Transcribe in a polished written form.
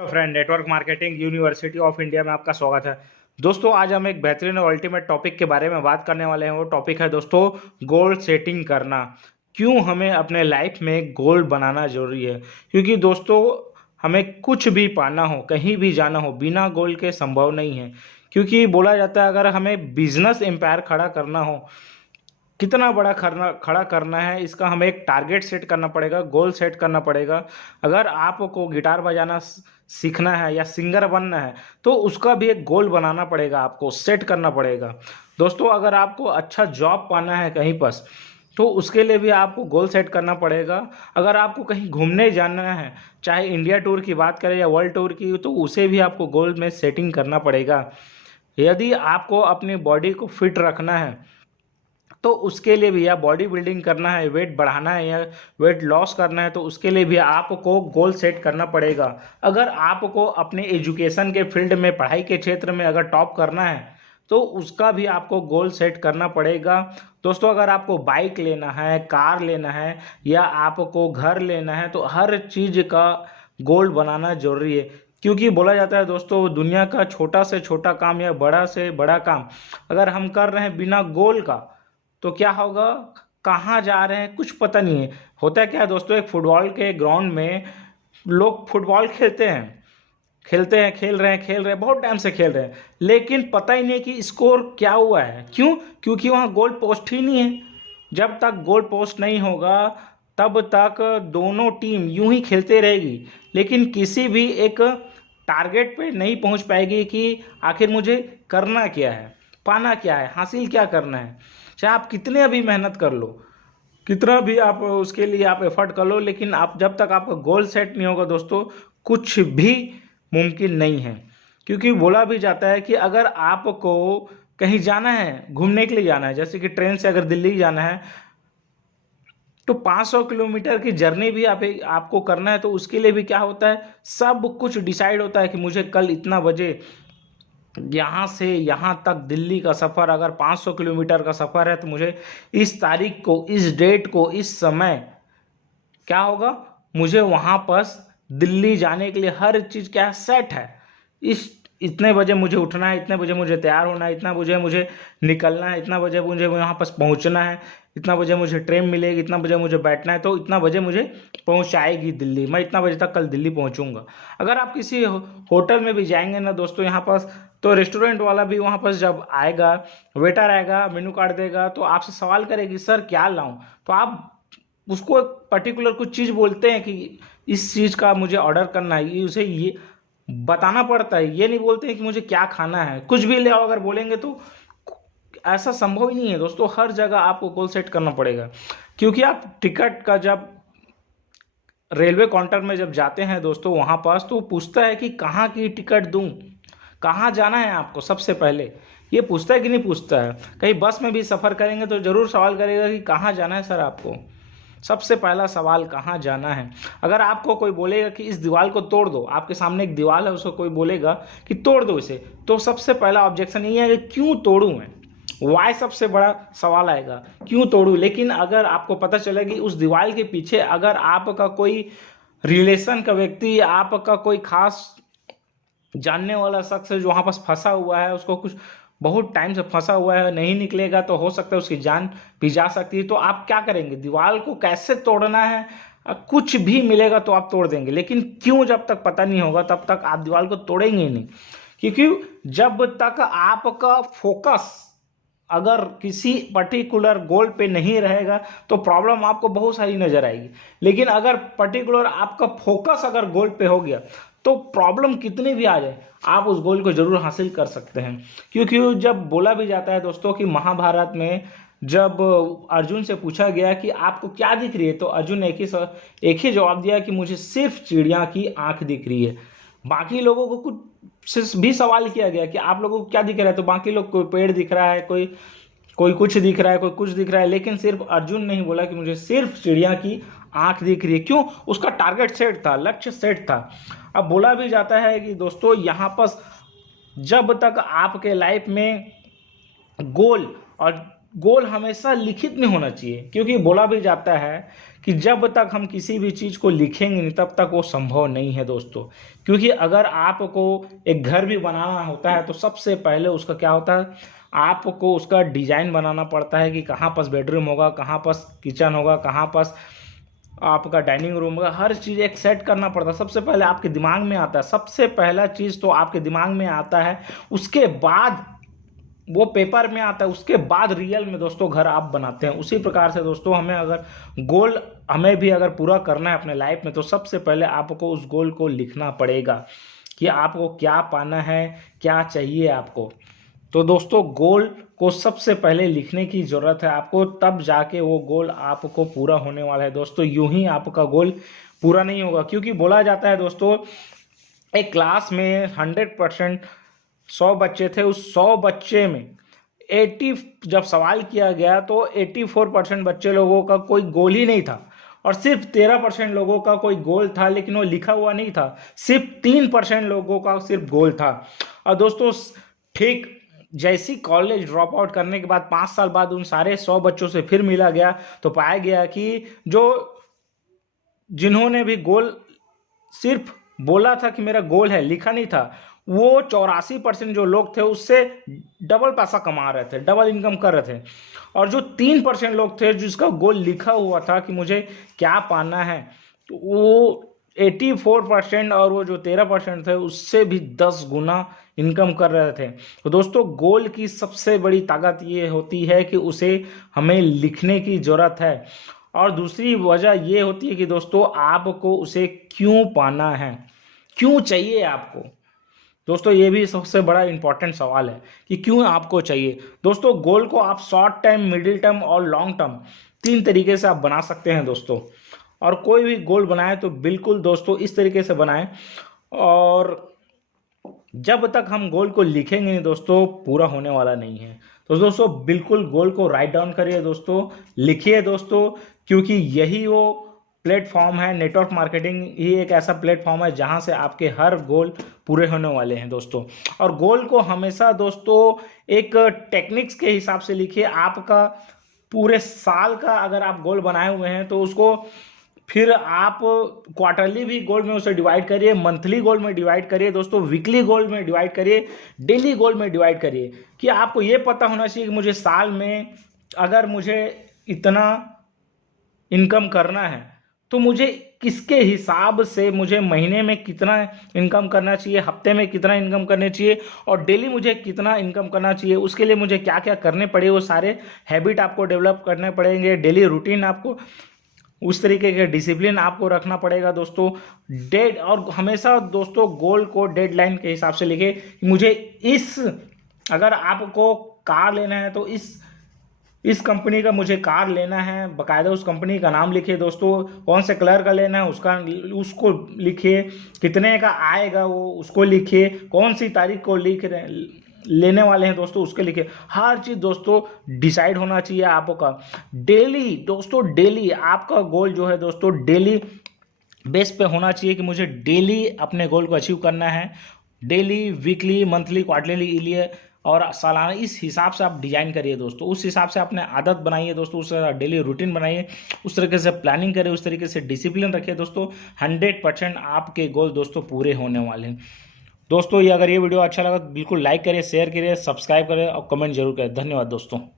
Hello friend, network marketing university of India में आपका स्वागत है। दोस्तों, आज हम एक बेहतरीन और अल्टीमेट टॉपिक के बारे में बात करने वाले हैं। वो टॉपिक है दोस्तों, गोल सेटिंग करना। क्यों हमें अपने लाइफ में गोल बनाना जरूरी है? क्योंकि दोस्तों, हमें कुछ भी पाना हो, कहीं भी जाना हो, बिना गोल के संभव नहीं है। क्योंकि बोला जाता है, अगर हमें बिजनेस एम्पायर खड़ा करना हो, कितना बड़ा खड़ा करना है, इसका हमें एक टारगेट सेट करना पड़ेगा, गोल सेट करना पड़ेगा। अगर आपको गिटार बजाना सीखना है या सिंगर बनना है, तो उसका भी एक गोल बनाना पड़ेगा, आपको सेट करना पड़ेगा। दोस्तों, अगर आपको अच्छा जॉब पाना है कहीं पर, तो उसके लिए भी आपको गोल सेट करना पड़ेगा। अगर आपको कहीं घूमने जाना है, चाहे इंडिया टूर की बात करें या वर्ल्ड टूर की, तो उसे भी आपको गोल में सेटिंग करना पड़ेगा। यदि आपको अपनी बॉडी को फिट रखना है, तो उसके लिए भी, या बॉडी बिल्डिंग करना है, वेट बढ़ाना है या वेट लॉस करना है, तो उसके लिए भी आपको गोल सेट करना पड़ेगा। अगर आपको अपने एजुकेशन के फील्ड में, पढ़ाई के क्षेत्र में अगर टॉप करना है, तो उसका भी आपको गोल सेट करना पड़ेगा। दोस्तों, अगर आपको बाइक लेना है, कार लेना है या आपको घर लेना है, तो हर चीज़ का गोल बनाना जरूरी है। क्योंकि बोला जाता है दोस्तों, दुनिया का छोटा से छोटा काम या बड़ा से बड़ा काम अगर हम कर रहे हैं बिना गोल का, तो क्या होगा, कहाँ जा रहे हैं कुछ पता नहीं है। होता है क्या है दोस्तों, एक फुटबॉल के ग्राउंड में लोग फुटबॉल खेल रहे हैं, बहुत टाइम से खेल रहे हैं, लेकिन पता ही नहीं कि स्कोर क्या हुआ है। क्यों? क्योंकि वहाँ गोल पोस्ट ही नहीं है। जब तक गोल पोस्ट नहीं होगा, तब तक दोनों टीम यूं ही खेलते रहेगी, लेकिन किसी भी एक टारगेट पे नहीं पहुंच पाएगी कि आखिर मुझे करना क्या है, पाना क्या है, हासिल क्या करना है। चाहे आप कितने भी मेहनत कर लो, कितना भी आप उसके लिए आप एफर्ट कर लो, लेकिन आप जब तक आपका गोल सेट नहीं होगा दोस्तों, कुछ भी मुमकिन नहीं है। क्योंकि बोला भी जाता है कि अगर आपको कहीं जाना है, घूमने के लिए जाना है, जैसे कि ट्रेन से अगर दिल्ली जाना है, तो 500 किलोमीटर की जर्नी भी आपको करना है, तो उसके लिए भी क्या होता है, सब कुछ डिसाइड होता है कि मुझे कल इतना बजे यहाँ से यहाँ तक दिल्ली का सफ़र, अगर 500 किलोमीटर का सफ़र है, तो मुझे इस तारीख को, इस डेट को, इस समय क्या होगा, मुझे वहाँ पर दिल्ली जाने के लिए हर चीज़ क्या है, सेट है। इतने बजे मुझे उठना है, इतने बजे मुझे तैयार होना है, इतना बजे मुझे निकलना है, इतना बजे मुझे वहाँ पर पहुँचना है, इतना बजे मुझे ट्रेन मिलेगी, इतना बजे मुझे बैठना है, तो इतना बजे मुझे पहुँचाएगी दिल्ली, मैं इतना बजे तक कल दिल्ली पहुँचूंगा। अगर आप किसी होटल में भी जाएंगे ना दोस्तों, यहाँ पास, तो रेस्टोरेंट वाला भी वहाँ पर जब आएगा, वेटर आएगा, मेनू कार्ड देगा, तो आपसे सवाल करेगी, सर क्या लाऊं? तो आप उसको एक पर्टिकुलर कुछ चीज़ बोलते हैं कि इस चीज़ का मुझे ऑर्डर करना है, ये उसे ये बताना पड़ता है। ये नहीं बोलते हैं कि मुझे क्या खाना है, कुछ भी ले आओ अगर बोलेंगे तो ऐसा संभव ही नहीं है दोस्तों। हर जगह आपको गोल सेट करना पड़ेगा। क्योंकि आप टिकट का जब रेलवे काउंटर में जब जाते हैं दोस्तों, वहाँ पास तो पूछता है कि कहाँ की टिकट दूँ, कहाँ जाना है आपको, सबसे पहले ये पूछता है कि नहीं पूछता है? कहीं बस में भी सफ़र करेंगे तो ज़रूर सवाल करेगा कि कहाँ जाना है सर आपको। सबसे पहला सवाल कहाँ जाना है। अगर आपको कोई बोलेगा कि इस दीवार को तोड़ दो, आपके सामने एक दीवार है, उसको कोई बोलेगा कि तोड़ दो इसे, तो सबसे पहला ऑब्जेक्शन ये है कि क्यों तोड़ूं मैं, वाई सबसे बड़ा सवाल आएगा, क्यों तोड़ूं। लेकिन अगर आपको पता चले कि उस दीवार के पीछे अगर आपका कोई रिलेशन का व्यक्ति, आपका कोई खास जानने वाला शख्स है जो वहाँ पास फंसा हुआ है, उसको कुछ बहुत टाइम से फंसा हुआ है, नहीं निकलेगा, तो हो सकता है उसकी जान भी जा सकती है, तो आप क्या करेंगे, दीवार को कैसे तोड़ना है, कुछ भी मिलेगा तो आप तोड़ देंगे। लेकिन क्यों, जब तक पता नहीं होगा तब तक आप दीवार को तोड़ेंगे ही नहीं। क्योंकि जब तक आपका फोकस अगर किसी पर्टिकुलर गोल पे नहीं रहेगा, तो प्रॉब्लम आपको बहुत सारी नजर आएगी। लेकिन अगर पर्टिकुलर आपका फोकस अगर गोल पे हो गया, तो प्रॉब्लम कितनी भी आ जाए, आप उस गोल को जरूर हासिल कर सकते हैं। क्योंकि जब बोला भी जाता है दोस्तों कि महाभारत में जब अर्जुन से पूछा गया कि आपको क्या दिख रही है, तो अर्जुन ने एक ही जवाब दिया कि मुझे सिर्फ चिड़िया की आंख दिख रही है। बाकी लोगों को कुछ भी सवाल किया गया कि आप लोगों को क्या दिख रहा है, तो बाकी लोग, कोई पेड़ दिख रहा है, कोई कोई कुछ दिख रहा है, कोई कुछ दिख रहा है, लेकिन सिर्फ अर्जुन ने ही बोला कि मुझे सिर्फ चिड़िया की आंख दिख रही है। क्यों? उसका टारगेट सेट था, लक्ष्य सेट था। अब बोला भी जाता है कि दोस्तों, यहाँ पर जब तक आपके लाइफ में गोल और गोल हमेशा लिखित में होना चाहिए, क्योंकि बोला भी जाता है कि जब तक हम किसी भी चीज़ को लिखेंगे नहीं तब तक वो संभव नहीं है दोस्तों। क्योंकि अगर आपको एक घर भी बनाना होता है तो सबसे पहले उसका क्या होता है, आपको उसका डिज़ाइन बनाना पड़ता है कि कहाँ पर बेडरूम होगा, कहाँ पर किचन होगा, कहाँ पर आपका डाइनिंग रूम होगा, हर चीज़ एक सेट करना पड़ता है। सबसे पहले आपके दिमाग में आता है, सबसे पहला चीज़ तो आपके दिमाग में आता है, उसके बाद वो पेपर में आता है, उसके बाद रियल में दोस्तों घर आप बनाते हैं। उसी प्रकार से दोस्तों हमें भी अगर पूरा करना है अपने लाइफ में तो सबसे पहले आपको उस गोल को लिखना पड़ेगा कि आपको क्या पाना है, क्या चाहिए आपको। तो दोस्तों गोल को सबसे पहले लिखने की ज़रूरत है आपको, तब जाके वो गोल आपको पूरा होने वाला है दोस्तों। यूं ही आपका गोल पूरा नहीं होगा, क्योंकि बोला जाता है दोस्तों एक क्लास में 100% 100 बच्चे थे, उस 100 बच्चे में 80 जब सवाल किया गया तो 84% बच्चे लोगों का कोई गोल ही नहीं था, और सिर्फ 13% लोगों का कोई गोल था लेकिन वो लिखा हुआ नहीं था। सिर्फ 3% लोगों का सिर्फ गोल था। और दोस्तों ठीक जैसी कॉलेज ड्रॉप आउट करने के बाद 5 साल बाद उन सारे 100 बच्चों से फिर मिला गया तो पाया गया कि जिन्होंने भी गोल सिर्फ बोला था कि मेरा गोल है, लिखा नहीं था, वो 84% जो लोग थे उससे डबल पैसा कमा रहे थे, डबल इनकम कर रहे थे। और जो 3% लोग थे जिसका गोल लिखा हुआ था कि मुझे क्या पाना है, तो वो 84% और वो जो 13% थे उससे भी 10 गुना इनकम कर रहे थे। तो दोस्तों गोल की सबसे बड़ी ताकत ये होती है कि उसे हमें लिखने की ज़रूरत है, और दूसरी वजह ये होती है कि दोस्तों आपको उसे क्यों पाना है, क्यों चाहिए आपको। दोस्तों ये भी सबसे बड़ा इंपॉर्टेंट सवाल है कि क्यों आपको चाहिए। दोस्तों गोल को आप शॉर्ट टर्म, मिडिल टर्म और लॉन्ग टर्म 3 तरीके से आप बना सकते हैं दोस्तों। और कोई भी गोल बनाए तो बिल्कुल दोस्तों इस तरीके से बनाएं, और जब तक हम गोल को लिखेंगे नहीं दोस्तों पूरा होने वाला नहीं है। तो दोस्तों बिल्कुल गोल को राइट डाउन करिए दोस्तों, लिखिए दोस्तों, क्योंकि यही वो प्लेटफॉर्म है, नेटवर्क मार्केटिंग ही एक ऐसा प्लेटफॉर्म है जहां से आपके हर गोल पूरे होने वाले हैं दोस्तों। और गोल को हमेशा दोस्तों एक टेक्निक्स के हिसाब से लिखिए। आपका पूरे साल का अगर आप गोल बनाए हुए हैं तो उसको फिर आप क्वार्टरली भी गोल में उसे डिवाइड करिए, मंथली गोल में डिवाइड करिए दोस्तों, वीकली गोल में डिवाइड करिए, डेली गोल में डिवाइड करिए। कि आपको ये पता होना चाहिए कि मुझे साल में अगर मुझे इतना इनकम करना है तो मुझे किसके हिसाब से, मुझे महीने में कितना इनकम करना चाहिए, हफ्ते में कितना इनकम करने चाहिए, और डेली मुझे कितना इनकम करना चाहिए, उसके लिए मुझे क्या क्या करने पड़े, वो सारे हैबिट आपको डेवलप करने पड़ेंगे। डेली रूटीन आपको उस तरीके के डिसिप्लिन आपको रखना पड़ेगा दोस्तों। और हमेशा दोस्तों गोल को डेडलाइन के हिसाब से लिखे। मुझे अगर आपको कार लेना है तो इस कंपनी का मुझे कार लेना है, बाकायदा उस कंपनी का नाम लिखिए दोस्तों, कौन से कलर का लेना है उसको लिखिए, कितने का आएगा वो उसको लिखिए, कौन सी तारीख को लेने वाले हैं दोस्तों उसके लिखिए। हर चीज़ दोस्तों डिसाइड होना चाहिए आपका। डेली दोस्तों, डेली आपका गोल जो है दोस्तों डेली बेस पे होना चाहिए कि मुझे डेली अपने गोल को अचीव करना है। डेली, वीकली, मंथली, क्वार्टरली लिए और सालाना, इस हिसाब से आप डिजाइन करिए दोस्तों। उस हिसाब से अपने आदत बनाइए दोस्तों, उस डेली रूटीन बनाइए, उस तरीके से प्लानिंग करिए, उस तरीके से डिसिप्लिन रखिए दोस्तों। 100% आपके गोल दोस्तों पूरे होने वाले हैं दोस्तों। अगर ये वीडियो अच्छा लगा तो बिल्कुल लाइक करिए, शेयर करिए, सब्सक्राइब करें और कमेंट जरूर करें। धन्यवाद दोस्तों।